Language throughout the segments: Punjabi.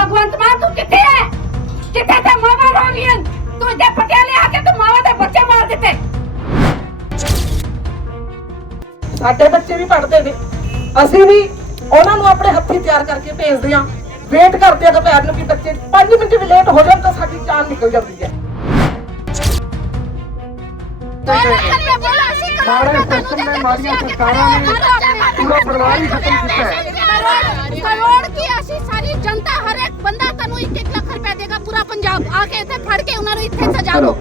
ਭਗਵੰਤ ਮਾਨ ਤੂੰ ਕਿੱਥੇ ਹੈ ਕਿੱਥੇ ਤੇ ਮਾਵਾ ਰੋਲੀਆਂ ਤੂੰ ਇੱਥੇ ਪਟਿਆਲੇ ਆ ਕੇ ਤੂੰ ਮਾਵਾ ਦੇ ਬੱਚੇ ਮਾਰ ਦਿੱਤੇ। ਸਾਡੇ ਬੱਚੇ ਵੀ ਪੜ੍ਹਦੇ ਨੇ। ਅਸੀਂ ਵੀ ਉਹਨਾਂ ਨੂੰ ਆਪਣੇ ਹੱਥੀ ਤਿਆਰ ਕਰਕੇ ਭੇਜਦੇ ਆ ਵੇਟ ਕਰਦੇ ਆ ਦੁਪਹਿਰ ਨੂੰ ਕਿ ਬੱਚੇ 5 ਮਿੰਟ ਵੀ ਲੇਟ ਹੋ ਜਾਣ ਤਾਂ ਸਾਡੀ ਜਾਨ ਨਿਕਲ ਜਾਂਦੀ ਹੈ। ਸਾਰੇ ਸਿਸਟਮ ਨੇ ਮਾਰੀਆਂ ਸਰਕਾਰਾਂ ਨੇ ਪੂਰਾ ਪਰਿਵਾਰ ਹੀ ਖਤਮ ਕੀਤਾ ਹੈ। ਆ ਕੇ ਇੱਥੇ ਫੜ ਕੇ ਉਹਨਾਂ ਨੂੰ ਇੱਥੇ ਸਜਾ ਦਿਓ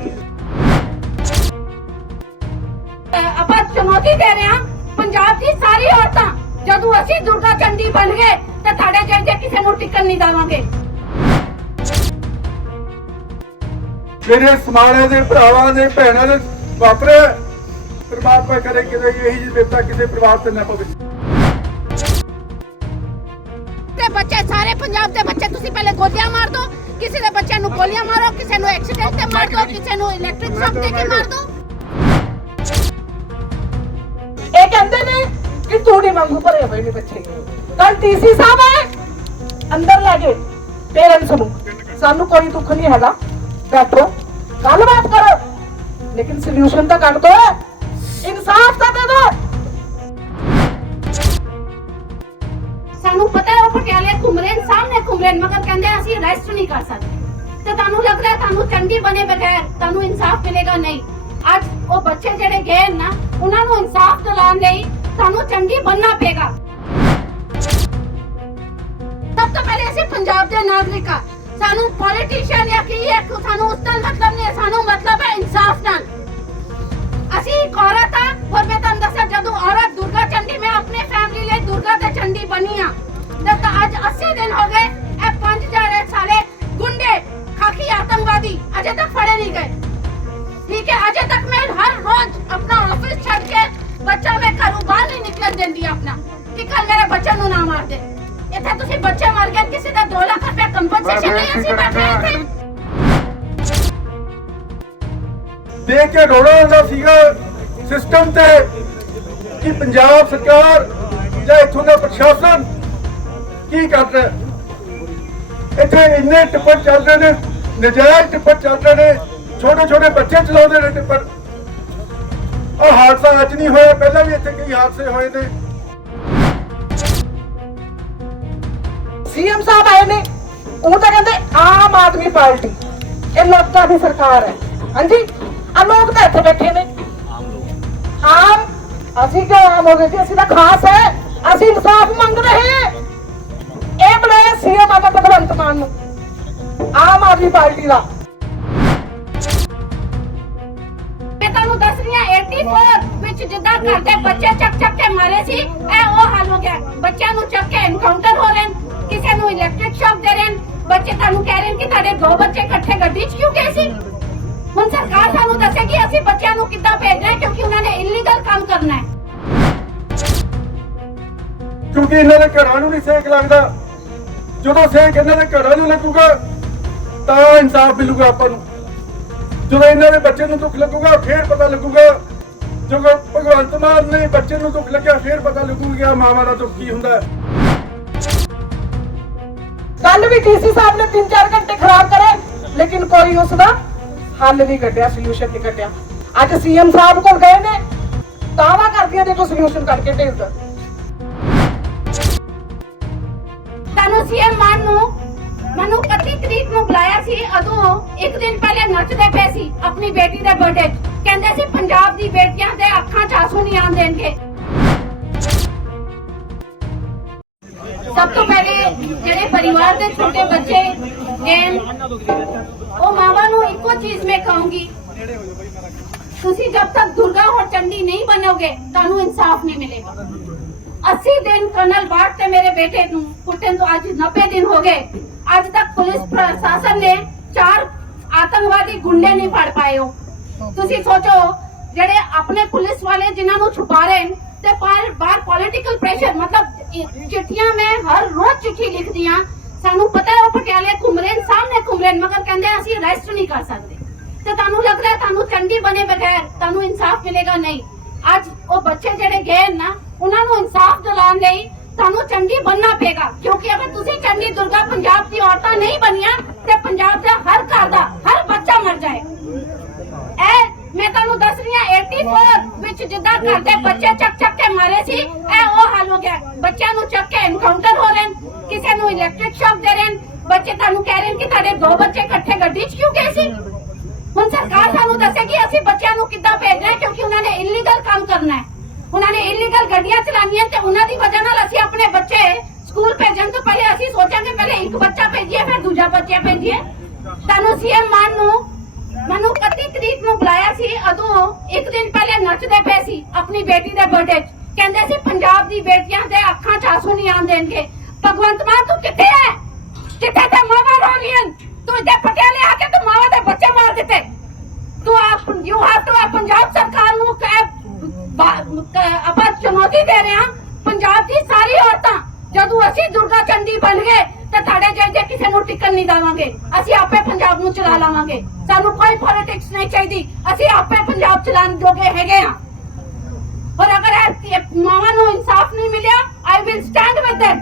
ਅਹ ਆਪਾਂ ਚੁਣੌਤੀ ਦੇ ਰਹੇ ਹਾਂ ਪੰਜਾਬ ਦੀ ਸਾਰੀ ਔਰਤਾਂ ਜਦੋਂ ਅਸੀਂ ਦੁਰਗਾ ਚੰਡੀ ਬਣ ਗਏ ਤੇ ਸਾਡੇ ਜਿਹੇ ਕਿਸੇ ਨੂੰ ਟਿਕਣ ਨਹੀਂ ਦੇਵਾਂਗੇ ਮੇਰੇ ਸਮਾਣੇ ਦੇ ਭਰਾਵਾਂ ਦੇ ਭੈਣਾਂ ਦੇ ਵਾਪਰੇ ਪਰਮਾਤਮਾ ਕਰੇ ਕਿ ਇਹੀ ਜਿਹੀ ਵਿਪਤਾ ਕਿਸੇ ਪਰਿਵਾਰ ਤੇ ਨਾ ਪਵੇ ਤੇ ਬੱਚੇ ਸਾਰੇ ਪੰਜਾਬ ਦੇ ਬੱਚੇ ਤੁਸੀਂ ਪਹਿਲੇ ਗੋਲੀਆਂ ਮਾਰ ਦਿਓ ਕਿਸੇ ਦੇ ਬੱਚਿਆਂ ਨੂੰ ਗੋਲੀਆਂ ਮਾਰੋ ਕਿਸੇ ਨੂੰ ਐਕਸੀਡੈਂਟ ਤੇ ਮਾਰ ਦਿਓ ਕਿਸੇ ਨੂੰ ਇਲੈਕਟ੍ਰਿਕ ਸ਼ੌਕ ਦੇ ਕੇ ਮਾਰ ਦਿਓ ਇਹ ਕਹਿੰਦੇ ਨੇ ਕਿ ਤੁਹਾਡੇ ਵਾਂਗੂ ਭਰੇ ਹੋਏ ਨੇ ਬੱਚੇ ਕੱਲ ਟੀਸੀ ਸਾਹਿਬ ਆਏ ਅੰਦਰ ਲੈ ਗਏ ਪੇਰੈਂਟਸ ਨੂੰ ਸਾਨੂੰ ਕੋਈ ਦੁੱਖ ਨਹੀਂ ਹੈਗਾ ਬੈਠੋ ਗੱਲਬਾਤ ਕਰੋ ਲੇਕਿਨ ਸੋਲੂਸ਼ਨ ਤਾਂ ਕੱਢ ਦੋ ਇਨਸਾਫ ਤਾਂ ਦੇ ਦੋ ਸਾਨੂੰ ਪਤਾ ਹੈ ਉਹ ਪਟਿਆਲੇ ਘੁੰਮ ਰਹੇ ਨੇ ਸਾਹਮਣੇ ਘੁੰਮ ਰਹੇ ਨੇ ਮਗਰ ਕਹਿੰਦੇ ਅਸੀਂ ਅਰੈਸਟ ਨਹੀਂ ਕਰ ਸਕਦੇ ਤੇ ਤੁਹਾਨੂੰ ਲੱਗਦਾ ਹੈ ਤੁਹਾਨੂੰ ਚੰਗੀ ਬਣੇ ਬਗੈਰ ਤੁਹਾਨੂੰ ਇਨਸਾਫ ਮਿਲੇਗਾ ਨਹੀਂ ਅੱਜ ਉਹ ਬੱਚੇ ਜਿਹੜੇ ਗਏ ਨੇ ਨਾ ਉਹਨਾਂ ਨੂੰ ਇਨਸਾਫ ਦਿਲਾਉਣ ਲਈ ਤੁਹਾਨੂੰ ਚੰਗੀ ਬਣਨਾ ਪਏਗਾ ਸਭ ਤੋਂ ਪਹਿਲੇ ਅਸੀਂ ਪੰਜਾਬ ਦੇ ਨਾਗਰਿਕ ਆ ਸਾਨੂੰ ਪੋਲੀਟੀਸ਼ੀਅਨ ਜਾਂ ਕੀ ਹੈ ਸਾਨੂੰ ਉਸ ਨਾਲ ਮਤਲਬ ਨਹੀਂ ਹੈ ਸਾਨੂੰ ਮਤਲਬ ਹੈ ਇਨਸਾਫ ਨਾਲ ਅਸੀਂ ਇੱਕ ਔਰਤ ਆ ਔਰ ਮੈਂ ਤੁਹਾਨੂੰ ਦੱਸਿਆ ਜਦੋਂ ਔਰਤ ਦੁਰਗਾ ਕਿ ਪੰਜਾਬ ਸਰਕਾਰ ਜਾਂ ਇੱਥੋਂ ਦਾ ਪ੍ਰਸ਼ਾਸਨ ਕੀ ਕਰ ਰਿਹਾ ਇੱਥੇ ਇੰਨੇ ਟਿੱਪਰ ਚੱਲ ਰਹੇ ਨੇ, ਨਜਾਇਜ਼ ਟਿੱਪਰ ਚੱਲ ਰਹੇ ਨੇ ਛੋਟੇ ਛੋਟੇ ਬੱਚੇ ਚਲਾਉਂਦੇ ਨੇ ਟਿੱਪਰ। ਉਹ ਹਾਦਸਾ ਅੱਜ ਨਹੀਂ ਹੋਇਆ, ਪਹਿਲਾਂ ਵੀ ਇੱਥੇ ਕਈ ਹਾਦਸੇ ਹੋਏ ਨੇ। ਸੀਐਮ ਸਾਹਿਬ ਆਏ ਨੇ, ਉਹ ਤਾਂ ਕਹਿੰਦੇ ਆਮ ਆਦਮੀ ਪਾਰਟੀ, ਇਹ ਲੋਕਾਂ ਦੀ ਸਰਕਾਰ ਹੈ। ਹਾਂਜੀ? ਆ ਲੋਕ ਤਾਂ ਇੱਥੇ ਬੈਠੇ ਨੇ। ਅਸੀਂ ਕਿਉਂ ਆਮ ਹੋ ਗਏ ਜੀ? ਅਸੀਂ ਤਾਂ ਖਾਸ ਹੈ। ਅਸੀਂ ਇਨਸਾਫ ਮੰਗ ਰਹੇ ਇਹ ਬੁਲਾਇਆ ਸੀਐਮ ਆਪਾਂ ਭਗਵੰਤ ਮਾਨ ਨੂੰ। ਆਮ ਆਦਮੀ ਪਾਰਟੀ ਦਾ। ਮੈਂ ਤੁਹਾਨੂੰ ਦੱਸ ਰਹੀ ਹਾਂ 84 ਵਿੱਚ ਜਿੱਦਾਂ ਘਰ ਬੱਚੇ ਚੱਕ ਚੱਕ ਕੇ ਮਾਰੇ ਸੀ ਇਹ ਉਹ ਹਾਲ ਹੋ ਗਿਆ। ਬੱਚਿਆਂ ਨੂੰ ਚੱਕ ਕੇ ਐਨਕਾਊਂਟਰ ਹੋ ਰਹੇ ਨੇ, ਕਿਸੇ ਨੂੰ ਇਲੈਕਟ੍ਰਿਕ ਸ਼ੌਕ ਦੇ ਰਹੇ ਨੇ, ਬੱਚੇ ਤੁਹਾਨੂੰ ਕਹਿ ਰਹੇ ਨੇ ਕਿ ਤੁਹਾਡੇ ਦੋ ਬੱਚੇ ਇਕੱਠੇ ਗੱਡੀ 'ਚ ਕਿਉਂ ਗਏ ਸੀ? ਹੁਣ ਸਰਕਾਰ ਸਾਨੂੰ ਦੱਸੇਗੀ ਅਸੀਂ ਬੱਚਿਆਂ ਕਿਉਂਕਿ ਇਹਨਾਂ ਦੇ ਘਰਾਂ ਨੂੰ ਨਹੀਂ ਸੇਕ ਲੱਗਦਾ। ਜਦੋਂ ਸੇਕ ਇਹਨਾਂ ਦੇ ਘਰਾਂ ਨੂੰ ਲੱਗੂਗਾ, ਤਾਂ ਇਨਸਾਫ ਮਿਲੂਗਾ ਆਪਾਂ ਨੂੰ। ਜਦੋਂ ਇਹਨਾਂ ਦੇ ਬੱਚੇ ਨੂੰ ਦੁੱਖ ਲੱਗੂਗਾ, ਫੇਰ ਪਤਾ ਲੱਗੂਗਾ। ਜਦੋਂ ਭਗਵੰਤ ਮਾਨ ਨੇ ਬੱਚੇ ਨੂੰ ਦੁੱਖ ਲੱਗਿਆ, ਫੇਰ ਪਤਾ ਲੱਗੂਗਾ ਮਾਵਾਂ ਦਾ ਦੁੱਖ ਕੀ ਹੁੰਦਾ ਕੱਲ ਵੀ ਡੀਸੀ ਸਾਹਿਬ ਨੇ 3-4 ਘੰਟੇ ਖਰਾਬ ਕਰੇ, ਲੇਕਿਨ ਕੋਈ ਉਸ ਦਾ ਹੱਲ ਨਹੀਂ ਕੱਢਿਆ ਸੋਲੂਸ਼ਨ ਨਹੀਂ ਕੱਢਿਆ। ਅੱਜ ਸੀਐਮ ਸਾਹਿਬ ਕੋਲ ਗਏ ਨੇ ਦਾਵਾ ਕਰਦੀਆਂ ਦੇਖੋ ਸੋਲੂਸ਼ਨ ਕਰਕੇ ਭੇਜ ਦੋ ਤੁਹਾਨੂੰ ਸੀਐਮ ਨੂੰ। ਮੈਨੂੰ 25 ਤਰੀਕ ਨੂੰ ਬੁਲਾਇਆ ਸੀ ਅਦੋਂ ਇੱਕ ਦਿਨ ਪਹਿਲੇ ਨੱਚਦੇ ਪਏ ਸੀ ਆਪਣੀ ਬੇਟੀ ਦੇ ਬਰਥਡੇ ਕਹਿੰਦੇ ਸੀ ਪੰਜਾਬ ਦੀ ਬੇਟੀਆਂ ਦੇ ਅੱਖਾਂ 'ਚ ਆਂਸੂ ਨਹੀਂ ਆਉਣ ਦੇਣਗੇ। ਸਭ ਤੋਂ ਪਹਿਲੇ ਜਿਹੜੇ ਪਰਿਵਾਰ ਦੇ ਛੋਟੇ ਬੱਚੇ ਗਏ, ਉਹ ਮਾਵਾਂ ਨੂੰ ਇੱਕੋ ਚੀਜ਼ ਮੈਂ ਕਹੂੰਗੀ। ਤੁਸੀਂ ਜਦ ਤੱਕ ਦੁਰਗਾ ਹੋਰ ਚੰਡੀ ਨਹੀਂ ਬਣੋਗੇ, ਤੁਹਾਨੂੰ ਇਨਸਾਫ ਨਹੀਂ ਮਿਲੇਗਾ। 80 ਦਿਨ ਕਰਨਲ ਬਾਟ ਤੇ ਮੇਰੇ ਬੇਟੇ ਨੂੰ ਕੁੱਟਣ ਤੋਂ ਅੱਜ 90 ਦਿਨ ਹੋ ਗਏ ਅੱਜ ਤੱਕ ਪੁਲਿਸ ਪ੍ਰਸ਼ਾਸਨ ਨੇ ਚਾਰ ਆਤੰਕਵਾਦੀ ਗੁੰਡੇ ਨਹੀਂ ਫੜ ਪਾਏ ਹੋ ਤੁਸੀਂ ਸੋਚੋ ਜਿਹੜੇ ਆਪਣੇ ਪੁਲਿਸ ਵਾਲੇ ਜਿਨ੍ਹਾਂ ਨੂੰ ਛੁਪਾ ਰਹੇ ਨੇ ਤੇ ਪਰ ਬਾਹਰ ਪੋਲਿਟੀਕਲ ਪ੍ਰੈਸ਼ਰ ਮਤਲਬ ਇਹ ਚਿੱਠੀਆਂ ਮੈਂ ਹਰ ਰੋਜ਼ ਚਿੱਠੀ ਲਿਖਦੀ ਹਾਂ ਸਾਨੂੰ ਪਤਾ ਹੈ ਉਹ ਪਟਿਆਲੇ ਘੁੰਮ ਰਹੇ ਨੇ ਸਾਹਮਣੇ ਘੁੰਮ ਰਹੇ ਨੇ ਮਗਰ ਕਹਿੰਦੇ ਅਸੀਂ ਅਰੈਸਟ ਨਹੀਂ ਕਰ ਸਕਦੇ ਤੇ ਤੁਹਾਨੂੰ ਲੱਗਦਾ ਹੈ ਤੁਹਾਨੂੰ ਚੰਗੀ ਬਣੇ ਬਗੈਰ ਤੁਹਾਨੂੰ ਇਨਸਾਫ ਮਿਲੇਗਾ ਨਹੀਂ ਅੱਜ ਉਹ ਬੱਚੇ ਜਿਹੜੇ ਗਏ ਨੇ ਨਾ ਉਹਨਾਂ ਨੂੰ ਇਨਸਾਫ ਦਿਲਾਉਣ ਲਈ ਤੁਹਾਨੂੰ ਚੰਡੀ ਬੰਨਣਾ ਪਏਗਾ। ਕਿਉਂਕਿ ਅਗਰ ਤੁਸੀਂ ਚੰਡੀ ਦੁਰਗਾ ਪੰਜਾਬ ਦੀ ਔਰਤਾਂ ਨਹੀਂ ਬਣੀਆਂ, ਤੇ ਪੰਜਾਬ ਦਾ ਹਰ ਘਰ ਦਾ ਹਰ ਬੱਚਾ ਮਰ ਜਾਏ। ਐ, ਮੈਂ ਤੁਹਾਨੂੰ ਦੱਸ ਰਹੀ ਹਾਂ 84 ਵਿੱਚ ਜਿੱਦਾਂ ਘਰ ਦੇ ਬੱਚੇ ਚੱਕ ਚੱਕ ਕੇ ਮਾਰੇ ਸੀ, ਐ ਉਹ ਹਾਲ ਹੋ ਗਿਆ। ਬੱਚਿਆਂ ਨੂੰ ਚੱਕ ਕੇ ਇਨਕਾਊਂਟਰ ਹੋ ਰਹੇ ਕਿਸੇ ਨੂੰ ਇਲੈਕਟ੍ਰਿਕ ਸ਼ੌਕ ਦੇ ਰਹੇ ਬੱਚੇ ਤੁਹਾਨੂੰ ਕਹਿ ਰਹੇ ਕਿ ਤੁਹਾਡੇ ਦੋ ਬੱਚੇ ਇਕੱਠੇ ਗੱਡੀ 'ਚ ਕਿਉਂ ਗਏ ਸੀ? ਹੁਣ ਸਰਕਾਰ ਸਾਨੂੰ ਦੱਸੇਗੀ ਅਸੀਂ ਬੱਚਿਆਂ ਨੂੰ ਕਿੱਦਾਂ ਭੇਜਣਾ ਕਿਉਂਕਿ ਉਹਨਾਂ ਨੇ ਇਲੀਗਲ ਕੰਮ ਕਰਨਾ ਹੈ। ਉਹਨਾਂ ਨੇ ਇਲੀਗਲ ਗੱਡੀਆਂ ਚਲਾਉਣੀਆਂ ਤੇ ਉਹਨਾਂ ਦੀ ਵਜ੍ਹਾ ਨਾਲ ਅਸੀਂ ਆਪਣੇ ਬੱਚੇ ਸਕੂਲ ਭੇਜਣ ਤੋਂ ਪਹਿਲੇ ਅਸੀਂ ਸੋਚਾਂਗੇ ਪਹਿਲੇ ਇੱਕ ਬੱਚਾ ਭੇਜੀਏ, ਫਿਰ ਦੂਜਾ ਬੱਚਾ ਭੇਜੀਏ। ਸਾਨੂੰ ਸੀਐਮ ਮਾਨ ਨੂੰ, ਮੈਨੂੰ 31 ਤਰੀਕ ਨੂੰ ਬੁਲਾਇਆ ਸੀ, ਉਦੋਂ ਇੱਕ ਦਿਨ ਪਹਿਲੇ ਨੱਚਦੇ ਪਏ ਸੀ ਆਪਣੀ ਬੇਟੀ ਦੇ ਬਰਥਡੇ 'ਚ। ਕਹਿੰਦੇ ਸੀ, ਪੰਜਾਬ ਦੀ ਬੇਟੀਆਂ ਦੇ ਅੱਖਾਂ 'ਚ ਆਸੂ ਨਹੀਂ ਆਉਣ ਦੇਣਗੇ। ਭਗਵੰਤ ਮਾਨ, ਤੂੰ ਕਿੱਥੇ ਹੈ ਕਿੱਥੇ ਤੇ ਮਾਵਾ ਰੋਲੀਆਂ ਤੂੰ ਇੱਥੇ ਪਟਿਆਲੇ ਆ ਕੇ ਤੂੰ ਮਾਵਾ ਦੇ ਬੱਚੇ ਮਾਰ ਦਿੱਤੇ ਤੂੰ ਆਪ ਯੂ ਹੈਵ ਟੂ ਪੰਜਾਬ ਸਰਕਾਰ ਨੂੰ ਕਹਿ ਬਾ- ਕ- ਆਪਾਂ ਚੁਣੌਤੀ ਦੇ ਰਹੇ ਹਾਂ ਪੰਜਾਬ ਦੀ ਸਾਰੀ ਔਰਤਾਂ ਜਦੋਂ ਅਸੀਂ ਦੁਰਗਾ ਬਣ ਗਏ ਤੇ ਤੁਹਾਡੇ ਜਿਹੇ ਜਿਹੇ ਕਿਸੇ ਨੂੰ ਟਿਕਣ ਨਹੀਂ ਦੇਵਾਂਗੇ। ਅਸੀਂ ਆਪੇ ਪੰਜਾਬ ਨੂੰ ਚਲਾ ਲਾਵਾਂਗੇ। ਸਾਨੂੰ ਕੋਈ ਪੋਲਿਟਿਕਸ ਨਹੀਂ ਚਾਹੀਦੀ। ਅਸੀਂ ਆਪੇ ਪੰਜਾਬ ਚਲਾਉਣ ਜੋਗੇ ਹੈਗੇ ਹਾਂ। ਔਰ ਅਗਰ ਮਾਵਾਂ ਨੂੰ ਇਨਸਾਫ ਨਹੀਂ ਮਿਲਿਆ I will stand with them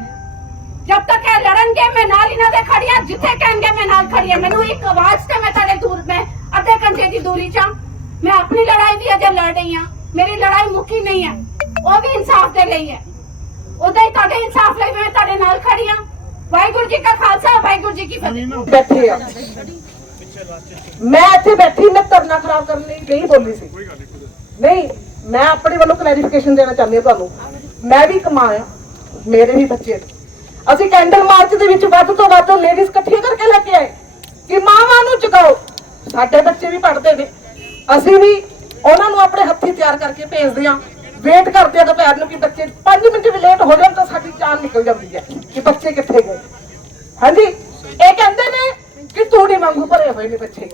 ਜਦ ਤੱਕ ਇਹ ਲੜਨਗੇ, ਮੈਂ ਨਾਲ ਇਹਨਾਂ ਦੇ ਖੜੀ ਹਾਂ। ਜਿੱਥੇ ਕਹਿਣਗੇ, ਮੈਂ ਨਾਲ ਖੜੀ ਆ ਮੈਨੂੰ ਇੱਕ ਆਵਾਜ਼ ਤੇ ਮੈਂ ਤੁਹਾਡੇ ਦੂਰ ਮੈਂ ਅੱਧੇ ਘੰਟੇ ਦੀ ਦੂਰੀ 'ਚ ਮੈਂ ਆਪਣੀ ਲੜਾਈ ਵੀ ਅਜੇ ਲੜ ਰਹੀ ਹਾਂ। ਮੇਰੀ ਲੜਾਈ ਮੁੱਕੀ ਨਹੀਂ ਹੈ। ਉਹ ਵੀ ਇਨਸਾਫ ਦੇ ਲਈ ਹੈ। ਉਹਦਾ ਹੀ ਤੁਹਾਡੇ ਇਨਸਾਫ ਲਈ ਮੈਂ ਤੁਹਾਡੇ ਨਾਲ ਖੜੀ ਹਾਂ। ਵਾਹਿਗੁਰੂ ਜੀ ਕਾ ਖਾਲਸਾ ਵਾਹਿਗੁਰੂ ਜੀ ਕੀ ਫਤਿਹ। ਬੈਠੇ ਆ। ਮੈਂ ਇੱਥੇ ਬੈਠੀ ਮੈਂ ਧਰਨਾ ਖਰਾਬ ਕਰਨ ਲਈ ਨਹੀਂ ਬੋਲੀ ਸੀ। ਨਹੀਂ ਮੈਂ ਆਪਣੇ ਵੱਲੋਂ ਕਲੈਰੀਫਿਕੇਸ਼ਨ ਦੇਣਾ ਚਾਹੁੰਦੀ ਹਾਂ ਤੁਹਾਨੂੰ। ਮੈਂ ਵੀ ਕਮਾਇਆ ਮੇਰੇ ਵੀ ਬੱਚੇ। ਅਸੀਂ ਕੈਂਡਲ ਮਾਰਚ ਦੇ ਵਿੱਚ ਵੱਧ ਤੋਂ ਵੱਧ ਲੇਡੀਜ਼ ਇਕੱਠੀਆਂ ਕਰਕੇ ਲੈ ਕੇ ਆਏ। ਕਿ ਮਾਵਾਂ ਨੂੰ ਜਗਾਓ। ਸਾਡੇ ਬੱਚੇ ਵੀ ਪੜ੍ਹਦੇ ਨੇ। ਅਸੀਂ ਵੀ ਉਹਨਾਂ ਨੂੰ ਆਪਣੇ ਹੱਥੀਂ ਤਿਆਰ ਕਰਕੇ ਭੇਜਦੇ ਹਾਂ। ਵੇਟ ਕਰਦੇ ਆ ਦੁਪਹਿਰ ਨੂੰ ਕਿ ਬੱਚੇ 5 ਮਿੰਟ ਵੀ ਲੇਟ ਹੋ ਜਾਣ ਤਾਂ ਸਾਡੀ ਜਾਨ ਨਿਕਲ ਜਾਂਦੀ ਹੈ ਕਿ ਬੱਚੇ ਕਿੱਥੇ ਗਏ। ਹਾਂਜੀ? ਇਹ ਕਹਿੰਦੇ ਨੇ ਕਿ ਤੂੜੀ ਵਾਂਗੂ ਭਰੇ ਹੋਏ ਨੇ ਬੱਚੇ।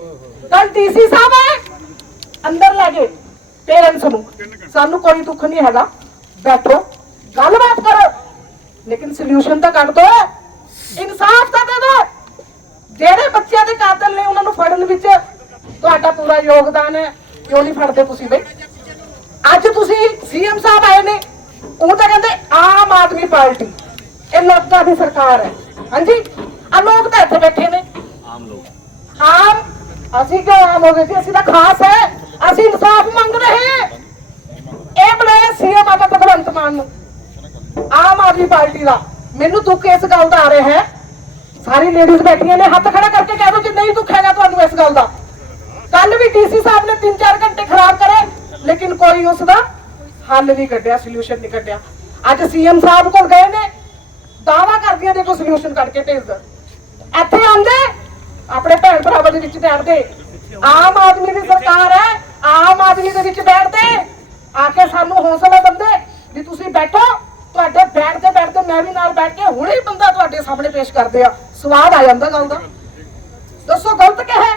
ਕੱਲ ਡੀਸੀ ਸਾਹਿਬ ਆਏ ਅੰਦਰ ਲੈ ਗਏ ਪੇਰੈਂਟਸ ਨੂੰ। ਸਾਨੂੰ ਕੋਈ ਦੁੱਖ ਨਹੀਂ ਹੈਗਾ। ਬੈਠੋ। ਗੱਲਬਾਤ ਕਰੋ। ਲੇਕਿਨ ਸੋਲੂਸ਼ਨ ਤਾਂ ਕੱਢ ਦੋ। ਇਨਸਾਫ ਤਾਂ ਦੇ ਦੋ। ਜਿਹੜੇ ਬੱਚਿਆਂ ਦੇ ਕਾਤਲ ਨੇ ਉਹਨਾਂ ਨੂੰ ਫੜਨ ਵਿੱਚ ਤੁਹਾਡਾ ਪੂਰਾ ਯੋਗਦਾਨ ਹੈ। ਕਿਉਂ ਨਹੀਂ ਫੜਦੇ ਤੁਸੀਂ ਬਈ? ਅੱਜ ਤੁਸੀਂ ਸੀਐਮ ਸਾਹਿਬ ਆਏ ਨੇ ਉਹ ਤਾਂ ਕਹਿੰਦੇ ਆਮ ਆਦਮੀ ਪਾਰਟੀ ਇਹ ਲੋਕਾਂ ਦੀ ਸਰਕਾਰ ਹੈ। ਹਾਂਜੀ? ਆ ਲੋਕ ਤਾਂ ਇੱਥੇ ਬੈਠੇ ਨੇ। ਆਮ ਲੋਕ। ਆਮ ਅਸੀਂ ਕਿਉਂ ਆਮ ਹੋ ਗਏ ਜੀ? ਅਸੀਂ ਤਾਂ ਖਾਸ ਹੈ। ਅਸੀਂ ਇਨਸਾਫ ਮੰਗ ਰਹੇ ਇਹ ਬਣਾਇਆ ਸੀਐਮ ਆਪਾਂ ਭਗਵੰਤ ਮਾਨ ਨੂੰ। ਆਮ ਆਦਮੀ ਪਾਰਟੀ ਦਾ। ਮੈਨੂੰ ਦੁੱਖ ਇਸ ਗੱਲ ਦਾ ਆ ਰਿਹਾ ਹੈ। ਸਾਰੀ ਲੇਡੀਜ਼ ਬੈਠੀਆਂ ਨੇ ਹੱਥ ਖੜਾ ਕਰਕੇ ਕਹਿ ਦੋ ਜੇ ਨਹੀਂ ਦੁੱਖ ਹੈਗਾ ਤੁਹਾਨੂੰ ਇਸ ਗੱਲ ਦਾ। ਕੱਲ ਵੀ ਡੀਸੀ ਸਾਹਿਬ ਨੇ 3-4 ਘੰਟੇ ਖਰਾਬ ਕਰੇ। ਲੇਕਿਨ ਕੋਈ ਉਸ ਦਾ ਹੱਲ ਨਹੀਂ ਕੱਢਿਆ ਸੋਲੂਸ਼ਨ ਨਹੀਂ ਕੱਢਿਆ। ਅੱਜ ਸੀਐਮ ਸਾਹਿਬ ਕੋਲ ਗਏ ਨੇ ਦਾਵਾ ਕਰਦੀਆਂ ਦੇਖੋ ਸੋਲੂਸ਼ਨ ਕੱਢ ਕੇ ਭੇਜ ਦੋ ਇੱਥੇ ਆਂਦੇ ਆਪਣੇ ਭੈਣ ਭਰਾਵਾਂ ਦੇ ਵਿੱਚ ਬੈਠਦੇ। ਆਮ ਆਦਮੀ ਦੀ ਸਰਕਾਰ ਹੈ ਆਮ ਆਦਮੀ ਦੇ ਵਿੱਚ ਬੈਠਦੇ। ਆ ਕੇ ਸਾਨੂੰ ਹੌਸਲਾ ਦਿੰਦੇ ਵੀ ਤੁਸੀਂ ਬੈਠੋ ਤੁਹਾਡੇ ਬੈਠਦੇ ਬੈਠਦੇ ਮੈਂ ਵੀ ਨਾਲ ਬੈਠ ਕੇ ਹੁਣੇ ਹੀ ਬੰਦਾ ਤੁਹਾਡੇ ਸਾਹਮਣੇ ਪੇਸ਼ ਕਰਦੇ ਆ। ਸਵਾਦ ਆ ਜਾਂਦਾ ਗੱਲ ਦਾ। ਦੱਸੋ ਗਲਤ ਕਿ ਹੈ?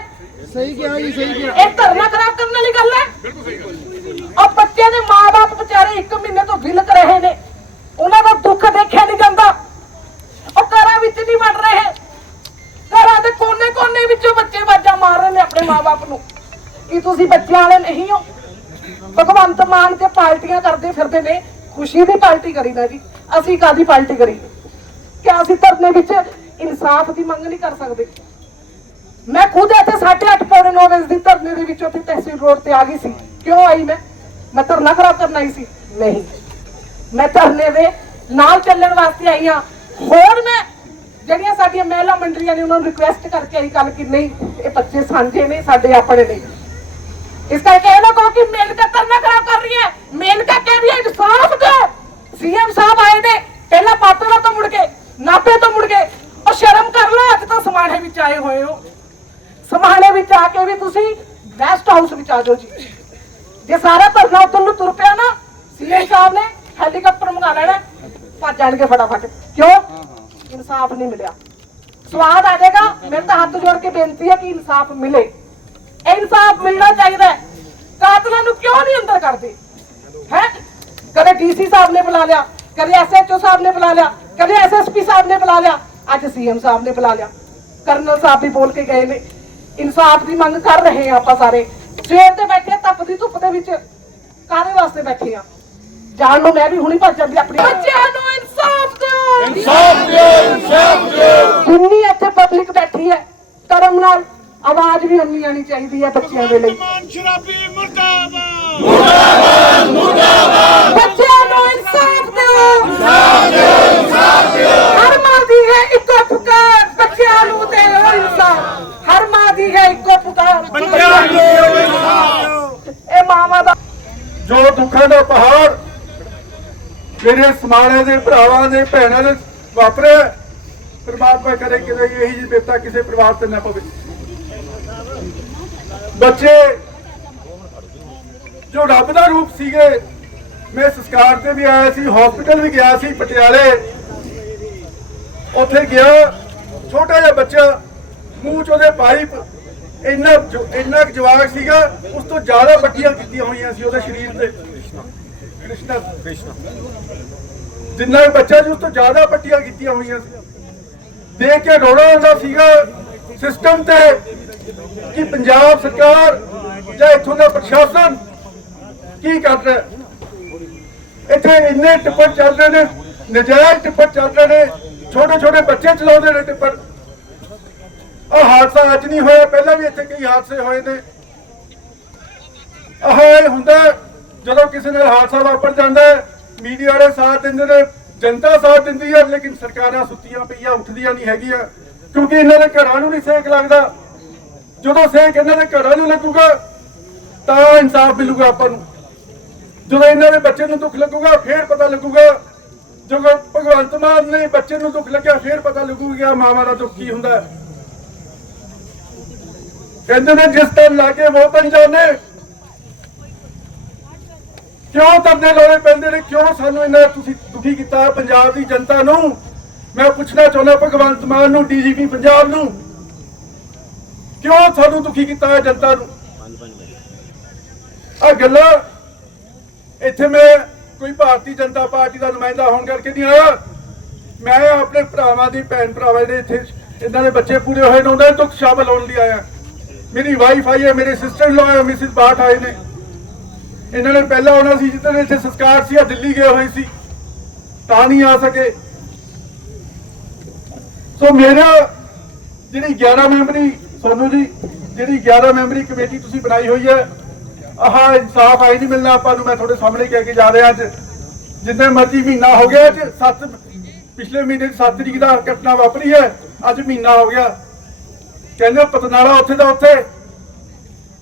ਸਹੀ ਕਿਹਾ ਜੀ ਸਹੀ ਕਿਹਾ। ਇਹ ਧਰਨਾ ਖਰਾਬ ਕਰਨ ਵਾਲੀ ਗੱਲ ਹੈ? ਉਹ ਬੱਚਿਆਂ ਦੇ ਮਾਪੇ ਵਿਚਾਰੇ 1 ਮਹੀਨੇ ਤੋਂ ਵਿਲਕ ਰਹੇ ਨੇ। ਉਹਨਾਂ ਦਾ ਦੁੱਖ ਦੇਖਿਆ ਨਹੀਂ ਜਾਂਦਾ। ਉਹ ਘਰਾਂ ਵਿੱਚ ਨਹੀਂ ਵੜ ਰਹੇ। ਘਰਾਂ ਦੇ ਕੋਨੇ-ਕੋਨੇ ਵਿੱਚੋਂ ਬੱਚੇ ਬਾਜਾ ਮਾਰ ਰਹੇ ਨੇ ਆਪਣੇ ਮਾਪੇ ਨੂੰ। ਕੀ ਤੁਸੀਂ ਬੱਚਿਆਂ ਵਾਲੇ ਨਹੀਂ ਹੋ? ਭਗਵੰਤ ਮਾਨ ਤੇ ਪਾਰਟੀਆਂ ਕਰਦੇ ਫਿਰਦੇ ਨੇ। ਖੁਸ਼ੀ ਦੀ ਪਾਰਟੀ ਕਰੀਦਾ ਜੀ। ਅਸੀਂ ਕਾਦੀ ਪਾਰਟੀ ਕਰੀ ਕਿ ਅਸੀਂ ਧਰਨੇ ਵਿੱਚ ਇਨਸਾਫ ਦੀ ਮੰਗ ਨਹੀਂ ਕਰ ਸਕਦੇ। ਮੈਂ ਖੁਦ ਇੱਥੇ 8:30 ਪੌਣੇ 9 ਵਜੇ ਦੀ ਧਰਨੇ ਦੇ ਵਿੱਚ ਉੱਥੇ ਤਹਿਸੀਲ ਰੋਡ ਤੇ ਆ ਗਈ ਸੀ। ਕਿਉਂ ਆਈ ਮੈਂ? ਮੈਂ ਧਰਨਾ ਖਰਾਬ ਕਰਨ ਆਈ ਸੀ। ਨਹੀਂ। ਮੈਂ ਧਰਨੇ ਦੇ ਨਾਲ ਚੱਲਣ ਵਾਸਤੇ ਆਈ ਹਾਂ। ਹੋਰ ਮੈਂ ਜਿਹੜੀਆਂ ਸਾਡੀਆਂ ਮਹਿਲਾ ਮੰਡਲੀਆਂ ਨੇ ਉਹਨਾਂ ਨੂੰ ਰਿਕੁਐਸਟ ਕਰਕੇ ਆਈ ਕੱਲ ਕਿ ਨਹੀਂ ਇਹ ਬੱਚੇ ਸਾਂਝੇ ਨੇ ਸਾਡੇ ਆਪਣੇ ਨੇ। ਇਸ ਕਰਕੇ ਇਹ ਨਾ ਕਹੋ ਕਿ ਮੇਲ ਕਾ ਧਰਨਾ ਖਰਾਬ ਕਰ ਰਹੀ ਹੈ। ਮੇਲ ਕਾ ਕਹਿ ਰਹੀ ਹੈ ਇਨਸਾਫ ਦਿਓ ਸੀਐਮ ਸਾਹਿਬ ਆਏ ਨੇ ਪਹਿਲਾਂ ਪਾਤੜਾ ਤੋਂ ਮੁੜ ਕੇ ਨਾਪੇ ਤੋਂ ਮੁੜ ਕੇ। ਉਹ ਸ਼ਰਮ ਕਰ ਲਓ ਅੱਜ ਤਾਂ ਸਮਾਣੇ ਵਿੱਚ ਆਏ ਹੋਏ ਹੋ। ਸਮਾਣੇ ਵਿੱਚ ਆ ਕੇ ਵੀ ਤੁਸੀਂ ਗੈਸਟ ਹਾਊਸ ਵਿੱਚ ਆ ਜਾਓ ਜੀ। ਜੇ ਸਾਰਾ ਧਰਨਾ ਉੱਧਰ ਨੂੰ ਤੁਰ ਪਿਆ ਨਾ ਸੀਐਮ ਸਾਹਿਬ ਨੇ ਹੈਲੀਕਾਪਟਰ ਮੰਗਾ ਲੈਣਾ, ਭੱਜ ਜਾਣਗੇ ਫਟਾਫਟ। ਕਿਉਂ? ਇਨਸਾਫ ਨਹੀਂ ਮਿਲਿਆ। ਸਵਾਦ ਆ ਜਾਏਗਾ, ਮੇਰੇ ਤਾਂ ਹੱਥ ਜੋੜ ਕੇ ਬੇਨਤੀ ਹੈ ਕਿ ਇਨਸਾਫ ਮਿਲੇ। ਇਨਸਾਫ ਮਿਲਣਾ ਚਾਹੀਦਾ ਕਾਤਲਾਂ ਨੂੰ ਕਿਉਂ ਨਹੀਂ ਅੰਦਰ ਕਰਦੇ? ਹੈ? ਕਦੇ ਡੀਸੀ ਸਾਹਿਬ ਨੇ ਬੁਲਾ ਲਿਆ, ਕਦੇ ਐਸਐਚਓ ਸਾਹਿਬ ਨੇ ਬੁਲਾ ਲਿਆ, ਕਦੇ ਐਸਐਸਪੀ ਸਾਹਿਬ ਨੇ ਬੁਲਾ ਲਿਆ, ਅੱਜ ਸੀਐਮ ਸਾਹਿਬ ਨੇ ਬੁਲਾ ਲਿਆ। ਕਰਨਲ ਸਾਹਿਬ ਵੀ ਬੋਲ ਕੇ ਗਏ ਨੇ। ਇਨਸਾਫ ਦੀ ਮੰਗ ਕਰ ਰਹੇ ਆ ਆਪਾਂ ਸਾਰੇ। ਸਵੇਰ ਤੇ ਬੈਠੇ ਤਪਦੀ ਧੁੱਪ ਦੇ ਵਿੱਚ। ਕਾਹਦੇ ਵਾਸਤੇ ਬੈਠੇ ਆ? ਜਾਣ ਨੂੰ ਮੈਂ ਵੀ ਹੁਣੀ ਭੱਜ ਜਾਂਦੀ ਆਪਣੀ ਬੱਚਿਆਂ ਨੂੰ ਇਨਸਾਫ ਦਿਓ। ਇਨਸਾਫ ਦਿਓ ਇਨਸਾਫ ਦਿਓ। ਜਿੰਨੀ ਇੱਥੇ ਪਬਲਿਕ ਬੈਠੀ ਹੈ ਕਰਮ ਨਾਲ ਆਵਾਜ਼ ਵੀ ਉਨੀ ਆਣੀ ਚਾਹੀਦੀ ਹੈ ਬੱਚਿਆਂ ਦੇ ਲਈ। ਸ਼ਰਾਬੀ ਮੁਰਦਾਬਾਦ। ਬੱਚਿਆਂ ਨੂੰ ਇਨਸਾਫ ਦਿਓ। ਇਨਸਾਫ ਦਿਓ ਇਨਸਾਫ ਦਿਓ। ਹਰ ਮਾਂ ਦੀ ਹੈ ਇੱਕੋ ਪੁਕਾਰ। ਬੱਚਿਆਂ ਨੂੰ ਤੇ ਉਹ ਇਨਸਾਨ ਹਰ ਮਾਂ ਦੀ ਹੈ ਇਹ ਮਾਵਾਂ ਦਾ ਜੋ ਦੁੱਖਾਂ ਦਾ ਪਹਾੜ ਮੇਰੇ ਸਮਾਣੇ ਦੇ ਭਰਾਵਾਂ ਦੇ ਭੈਣਾਂ ਦੇ ਵਾਪਰਿਆ ਪਰਮਾਤਮਾ ਕਰੇ ਕਿ ਇਹੀ ਜਿਹੀ ਬੇਤਾ ਕਿਸੇ ਪਰਿਵਾਰ ਤੇ ਨਾ ਪਵੇ। ਬੱਚੇ ਜੋ ਰੱਬ ਦਾ ਰੂਪ ਸੀਗੇ ਮੈਂ ਸੰਸਕਾਰ ਤੇ ਵੀ ਆਇਆ ਸੀ ਹਸਪੀਟਲ ਵੀ ਗਿਆ ਸੀ ਪਟਿਆਲੇ। ਉੱਥੇ ਗਿਆ ਛੋਟਾ ਜਿਹਾ ਬੱਚਾ ਮੂੰਹ ਚ ਉਹਦੇ ਪਾਈਪ ਇੰਨਾ ਇੰਨਾ ਕੁ ਜਵਾਕ ਸੀਗਾ ਉਸ ਤੋਂ ਜ਼ਿਆਦਾ ਪੱਟੀਆਂ ਕੀਤੀਆਂ ਹੋਈਆਂ ਸੀ ਉਹਦੇ ਸਰੀਰ ਤੇ। ਕ੍ਰਿਸ਼ਨਾ। ਜਿੰਨਾ ਵੀ ਬੱਚਾ ਸੀ ਉਸ ਤੋਂ ਜ਼ਿਆਦਾ ਪੱਟੀਆਂ ਕੀਤੀਆਂ ਹੋਈਆਂ ਸੀ। ਦੇਖ ਕੇ ਰੋਣਾ ਆਉਂਦਾ ਸੀਗਾ ਸਿਸਟਮ ਤੇ ਕਿ ਪੰਜਾਬ ਸਰਕਾਰ ਜਾਂ ਇੱਥੋਂ ਦਾ ਪ੍ਰਸ਼ਾਸਨ ਕੀ ਕਰ ਰਿਹਾ? ਇੱਥੇ ਇੰਨੇ ਟਿੱਪਰ ਚੱਲ ਰਹੇ ਨੇ ਨਜਾਇਜ਼ ਟਿੱਪਰ ਚੱਲ ਰਹੇ ਨੇ ਛੋਟੇ ਛੋਟੇ ਬੱਚੇ ਚਲਾਉਂਦੇ ਨੇ ਟਿੱਪਰ। ਆਹ ਹਾਦਸਾ ਅੱਜ ਨਹੀਂ ਹੋਇਆ, ਪਹਿਲਾਂ ਵੀ ਇੱਥੇ ਕਈ ਹਾਦਸੇ ਹੋਏ ਨੇ। ਆਹ ਇਹ ਹੁੰਦਾ ਜਦੋਂ ਕਿਸੇ ਨਾਲ ਹਾਦਸਾ ਵਾਪਰ ਜਾਂਦਾ ਮੀਡੀਆ ਵਾਲੇ ਸਾਥ ਦਿੰਦੇ ਨੇ, ਜਨਤਾ ਸਾਥ ਦਿੰਦੀ ਹੈ, ਲੇਕਿਨ ਸਰਕਾਰਾਂ ਸੁੱਤੀਆਂ ਪਈਆਂ, ਉੱਠਦੀਆਂ ਨਹੀਂ ਹੈਗੀਆਂ, ਕਿਉਂਕਿ ਇਹਨਾਂ ਦੇ ਘਰਾਂ ਨੂੰ ਨਹੀਂ ਸੇਕ ਲੱਗਦਾ। ਜਦੋਂ ਸੇਕ ਇਹਨਾਂ ਦੇ ਘਰਾਂ ਨੂੰ ਲੱਗੂਗਾ, ਤਾਂ ਇਨਸਾਫ ਮਿਲੂਗਾ ਆਪਾਂ ਨੂੰ। ਜਦੋਂ ਇਹਨਾਂ ਦੇ ਬੱਚੇ ਨੂੰ ਦੁੱਖ ਲੱਗੂਗਾ, ਫੇਰ ਪਤਾ ਲੱਗੂਗਾ। ਜਦੋਂ ਭਗਵੰਤ ਮਾਨ ਨੇ ਬੱਚੇ ਨੂੰ ਦੁੱਖ ਲੱਗਿਆ, ਫੇਰ ਪਤਾ ਲੱਗੂਗਾ ਮਾਵਾਂ ਦਾ ਦੁੱਖ ਕੀ ਹੁੰਦਾ ਕਹਿੰਦੇ ਨੇ ਜਿਸ ਤਰ੍ਹਾਂ ਲਾਗੇ ਵੋ ਤਨ ਜਾਣੇ ਕਿਉਂ ਤਰਦੇ ਲੋੜੇ ਪੈਂਦੇ ਨੇ? ਕਿਉਂ ਸਾਨੂੰ ਇੰਨਾ ਤੁਸੀਂ ਦੁਖੀ ਕੀਤਾ ਹੈ ਪੰਜਾਬ ਦੀ ਜਨਤਾ ਨੂੰ? ਮੈਂ ਪੁੱਛਣਾ ਚਾਹੁੰਦਾ ਭਗਵੰਤ ਮਾਨ ਨੂੰ, ਡੀਜੀਪੀ ਪੰਜਾਬ ਨੂੰ। ਕਿਉਂ ਸਾਨੂੰ ਦੁਖੀ ਕੀਤਾ ਹੈ ਜਨਤਾ ਨੂੰ? ਆ ਗੱਲਾਂ ਇੱਥੇ ਮੈਂ ਕੋਈ ਭਾਰਤੀ ਜਨਤਾ ਪਾਰਟੀ ਦਾ ਨੁਮਾਇੰਦਾ ਹੋਣ ਕਰਕੇ ਨਹੀਂ ਆਇਆ। ਮੈਂ ਆਪਣੇ ਭਰਾਵਾਂ ਦੀ ਭੈਣ ਭਰਾਵਾਂ ਦੇ ਇੱਥੇ, ਇਹਨਾਂ ਦੇ ਬੱਚੇ ਪੂਰੇ ਹੋਏ ਨੇ, ਉਹਨਾਂ ਦੇ ਦੁੱਖ ਸ਼ਾਮਲ ਹੋਣ ਲਈ ਆਇਆ। ਮੇਰੀ ਵਾਈਫ ਆਈ ਹੈ, ਮੇਰੇ ਸਿਸਟਰ ਲੋ ਹੈ ਮਿਸਿਸ ਬਾਟ ਆਏ ਨੇ। ਇਹਨਾਂ ਨੇ ਪਹਿਲਾਂ ਆਉਣਾ ਸੀ ਜਿੱਦਣ ਇੱਥੇ ਸੰਸਕਾਰ ਸੀ ਆ ਦਿੱਲੀ ਗਏ ਹੋਏ ਸੀ। ਤਾਂ ਨਹੀਂ ਆ ਸਕੇ। ਸੋ ਮੇਰਾ ਜਿਹੜੀ 11 ਮੈਂਬਰੀ, ਸੋਨੂ ਜੀ, ਜਿਹੜੀ 11 ਮੈਂਬਰੀ ਕਮੇਟੀ ਤੁਸੀਂ ਬਣਾਈ ਹੋਈ ਹੈ, ਆਹ ਇਨਸਾਫ ਆਈ ਨਹੀਂ ਮਿਲਣਾ ਆਪਾਂ ਨੂੰ, ਮੈਂ ਤੁਹਾਡੇ ਸਾਹਮਣੇ ਕਹਿ ਕੇ ਜਾ ਰਿਹਾ ਅੱਜ। ਜਿੰਨੇ ਮਰਜ਼ੀ ਮਹੀਨਾ ਹੋ ਗਿਆ, ਅੱਜ 7 ਪਿਛਲੇ ਮਹੀਨੇ 7 ਤਰੀਕ ਦਾ ਘਟਨਾ ਵਾਪਰੀ ਹੈ, ਅੱਜ ਮਹੀਨਾ ਹੋ ਗਿਆ। ਕਹਿੰਦੇ ਪਤਨਾਲਾ ਉੱਥੇ ਦਾ ਉੱਥੇ।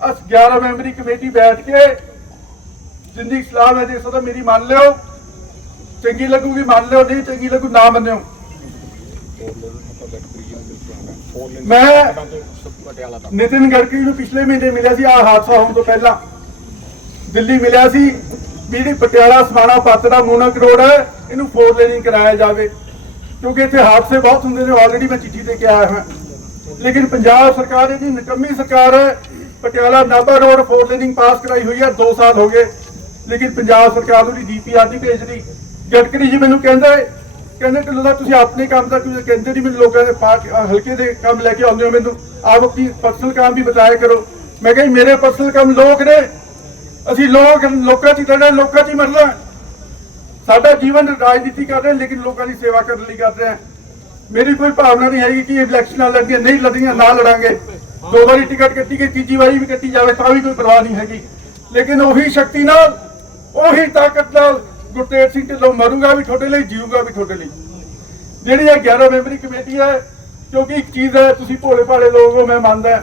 ਅਸ 11 ਮੈਂਬਰੀ ਕਮੇਟੀ ਬੈਠ ਕੇ ਜਿੰਦੀ ਸਲਾਹ ਹੈ ਦੇ ਸਕਦਾ ਮੇਰੀ ਮੰਨ ਲਿਓ। ਚੰਗੀ ਲੱਗੂਗੀ ਮੰਨ ਲਿਓ, ਨਹੀਂ ਚੰਗੀ ਲੱਗੂ ਨਾ ਮੰਨਿਓ। ਮੈਂ ਨਿਤਿਨ ਗਡਕਰੀ ਨੂੰ ਪਿਛਲੇ ਮਹੀਨੇ ਮਿਲਿਆ ਸੀ ਆ ਹਾਦਸਾ ਹੋਣ ਤੋਂ ਪਹਿਲਾਂ। ਦਿੱਲੀ ਮਿਲਿਆ ਸੀ ਵੀ ਜਿਹੜੀ ਪਟਿਆਲਾ ਸਮਾਣਾ ਪਾਤੜਾ ਮੂਨਕ ਕਰੋੜ ਹੈ ਇਹਨੂੰ ਫੋਰ ਲੇਨਿੰਗ ਕਰਾਇਆ ਜਾਵੇ। ਕਿਉਂਕਿ ਇੱਥੇ ਹਾਦਸੇ ਬਹੁਤ ਹੁੰਦੇ ਨੇ ਆਲਰੇਡੀ ਮੈਂ ਚਿੱਠੀ ਤੇ ਕਿਹਾ ਹਾਂ। ਲੇਕਿਨ ਪੰਜਾਬ ਸਰਕਾਰ ਇਹਦੀ ਨਿਕੰਮੀ ਸਰਕਾਰ ਹੈ। Patiala Nabha road four laning pass ਕਰਾਈ ਹੋਈ ਹੈ 2 ਸਾਲ ਹੋ ਗਏ। ਲੇਕਿਨ ਪੰਜਾਬ ਸਰਕਾਰ ਨੂੰ ਡੀਪੀਆਰ ਨਹੀਂ ਭੇਜ ਰਹੀ। ਗਡਕਰੀ ਜੀ ਮੈਨੂੰ ਕਹਿੰਦਾ ਹੈ, ਕਹਿੰਦੇ ਕਿ ਲੋਦਾ ਤੁਸੀਂ ਆਪਣੇ ਕੰਮ ਦਾ ਤੁਸੀਂ ਕਹਿੰਦੇ ਨਹੀਂ ਮੈਨੂੰ ਲੋਕਾਂ ਦੇ ਹਲਕੇ ਦੇ ਕੰਮ ਲੈ ਕੇ ਆਉਂਦੇ ਹੋ ਮੈਨੂੰ। ਆਪ ਆਪਣੀ ਪਰਸਨਲ ਕੰਮ ਵੀ ਬਤਾਇਆ ਕਰੋ। ਮੈਂ ਕਿਹਾ ਜੀ, ਮੇਰੇ ਪਰਸਨਲ ਕੰਮ ਲੋਕ ਨੇ। ਅਸੀਂ ਲੋਕ ਲੋਕਾਂ 'ਚ ਹੀ ਰਹਿਣਾ ਲੋਕਾਂ 'ਚ ਹੀ ਮਰਨਾ। ਸਾਡਾ ਜੀਵਨ ਰਾਜਨੀਤੀ ਕਰ ਰਹੇ ਲੇਕਿਨ ਲੋਕਾਂ ਦੀ ਸੇਵਾ ਕਰਨ ਲਈ ਕਰ ਰਹੇ ਹਾਂ। ਮੇਰੀ ਕੋਈ ਭਾਵਨਾ ਨਹੀਂ ਹੈਗੀ ਕਿ ਇਲੈਕਸ਼ਨਾਂ ਲੜਨੀਆਂ ਨਹੀਂ ਲੜੀਆਂ, ਨਾ ਲੜਾਂਗੇ। ਦੋ ਵਾਰੀ ਟਿਕਟ ਕੱਟੀ ਗਈ, ਤੀਜੀ ਵਾਰੀ ਵੀ ਕੱਟੀ ਜਾਵੇ, ਤਾਂ ਵੀ ਕੋਈ ਪਰਵਾਹ ਨਹੀਂ ਹੈਗੀ। ਲੇਕਿਨ ਉਹੀ ਸ਼ਕਤੀ ਨਾਲ, ਉਹੀ ਤਾਕਤ ਨਾਲ ਗੁਰਤੇਜ ਸਿੰਘ ਢਿੱਲੋਂ ਮਰੂਗਾ ਵੀ ਤੁਹਾਡੇ ਲਈ, ਜੀਊਗਾ ਵੀ ਤੁਹਾਡੇ ਲਈ। ਜਿਹੜੀ ਇਹ 11 ਮੈਂਬਰੀ ਕਮੇਟੀ ਹੈ, ਕਿਉਂਕਿ ਇੱਕ ਚੀਜ਼ ਹੈ, ਤੁਸੀਂ ਭੋਲੇ ਭਾਲੇ ਲੋਕ ਹੋ, ਮੈਂ ਮੰਨਦਾ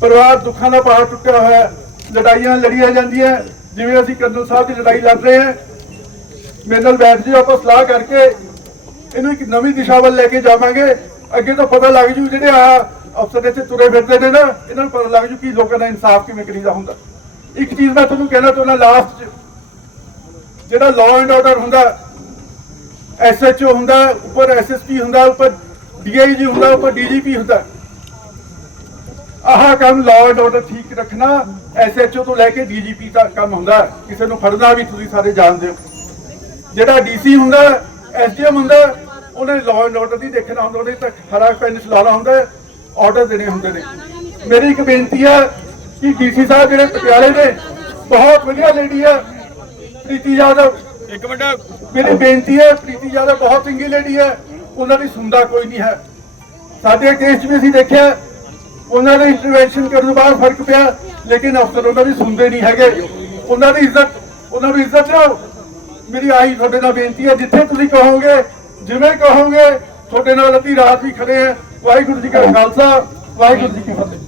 ਪਰਿਵਾਰ ਦੁੱਖਾਂ ਦਾ ਪਹਾੜ ਟੁੱਟਿਆ ਹੋਇਆ ਲੜਾਈਆਂ ਲੜੀਆਂ ਜਾਂਦੀਆਂ ਜਿਵੇਂ ਅਸੀਂ ਕਰਨਲ ਸਾਹਿਬ ਦੀ ਲੜਾਈ ਲੜ ਰਹੇ ਹਾਂ, ਮੇਰੇ ਨਾਲ ਬੈਠ ਜਿਓ, ਆਪਾਂ ਸਲਾਹ ਕਰਕੇ ਇਹਨੂੰ ਇੱਕ ਨਵੀਂ ਦਿਸ਼ਾ ਵੱਲ ਲੈ ਕੇ ਜਾਵਾਂਗੇ। ਅੱਗੇ ਤੋਂ ਪਤਾ ਲੱਗ ਜੂ ਜਿਹੜੇ ਆ ਅਫਸਰ ਇੱਥੇ ਤੁਰੇ ਫਿਰਦੇ ਨੇ ਨਾ, ਇਹਨਾਂ ਨੂੰ ਪਤਾ ਲੱਗ ਜੂ ਕਿ ਲੋਕਾਂ ਦਾ ਇਨਸਾਫ ਕਿਵੇਂ ਕਰੀਦਾ ਹੁੰਦਾ। ਇੱਕ ਚੀਜ਼ ਮੈਂ ਤੁਹਾਨੂੰ ਕਹਿਣਾ ਚਾਹੁੰਦਾ ਲਾਸਟ ਜਿਹੜਾ ਲਾਅ ਐਂਡ ਆਰਡਰ ਹੁੰਦਾ ਐਸਐਚਓ ਹੁੰਦਾ, ਉੱਪਰ ਐਸਐਸਪੀ ਹੁੰਦਾ, ਉੱਪਰ ਡੀਆਈਜੀ ਹੁੰਦਾ, ਉੱਪਰ ਡੀਜੀਪੀ ਹੁੰਦਾ। ਆਹ ਕੰਮ ਲਾਅ ਐਂਡ ਆਰਡਰ ਠੀਕ ਰੱਖਣਾ ਐਸਐਚਓ ਤੋਂ ਲੈ ਕੇ ਡੀਜੀਪੀ ਤੱਕ ਕੰਮ ਹੁੰਦਾ। ਕਿਸੇ ਨੂੰ ਫੜਨਾ ਵੀ ਤੁਸੀਂ ਸਾਰੇ ਜਾਣਦੇ ਹੋ। ਜਿਹੜਾ ਡੀਸੀ ਹੁੰਦਾ ਐਸਡੀਐਮ ਹੁੰਦਾ ਉਹਨੇ ਲਾਅ ਐਂਡ ਆਰਡਰ ਦੀ ਦੇਖਣਾ ਹੁੰਦਾ ਉਹਨੇ ਤੱਕ ਹਰਾ ਪੈਨ ਚਲਾਉਣਾ ਹੁੰਦਾ ਆਰਡਰ ਦੇਣੇ ਹੁੰਦੇ ਨੇ। ਮੇਰੀ ਇੱਕ ਬੇਨਤੀ ਹੈ ਕਿ ਡੀਸੀ ਸਾਹਿਬ ਜਿਹੜੇ ਪਟਿਆਲੇ ਦੇ ਬਹੁਤ ਵਧੀਆ ਲੇਡੀ ਹੈ ਪ੍ਰੀਤੀ ਯਾਦਵ। ਇੱਕ ਮਿੰਟ। ਮੇਰੀ ਬੇਨਤੀ ਹੈ ਪ੍ਰੀਤੀ ਯਾਦਵ ਬਹੁਤ ਚੰਗੀ ਲੇਡੀ ਹੈ ਉਹਨਾਂ ਦੀ ਸੁਣਦਾ ਕੋਈ ਨਹੀਂ ਹੈ। ਸਾਡੇ ਕੇਸ 'ਚ ਵੀ ਅਸੀਂ ਦੇਖਿਆ ਉਹਨਾਂ ਦੇ ਇੰਟਰਵੈਂਸ਼ਨ ਕਰਨ ਤੋਂ ਬਾਅਦ ਫ਼ਰਕ ਪਿਆ ਲੇਕਿਨ ਅਫਸਰ ਉਹਨਾਂ ਦੀ ਸੁਣਦੇ ਨਹੀਂ ਹੈਗੇ। ਉਹਨਾਂ ਦੀ ਇੱਜ਼ਤ ਉਹਨਾਂ ਦੀ ਇੱਜ਼ਤ ਦਿਓ। ਮੇਰੀ ਆਹੀ ਤੁਹਾਡੇ ਨਾਲ ਬੇਨਤੀ ਹੈ, ਜਿੱਥੇ ਤੁਸੀਂ ਕਹੋਗੇ, ਜਿਵੇਂ ਕਹੋਗੇ, ਤੁਹਾਡੇ ਨਾਲ ਅੱਧੀ ਰਾਤ ਵੀ ਖੜੇ ਆ ਵਾਹਿਗੁਰੂ ਜੀ ਕਾ ਖਾਲਸਾ, ਵਾਹਿਗੁਰੂ ਜੀ ਕੀ ਫਤਿਹ।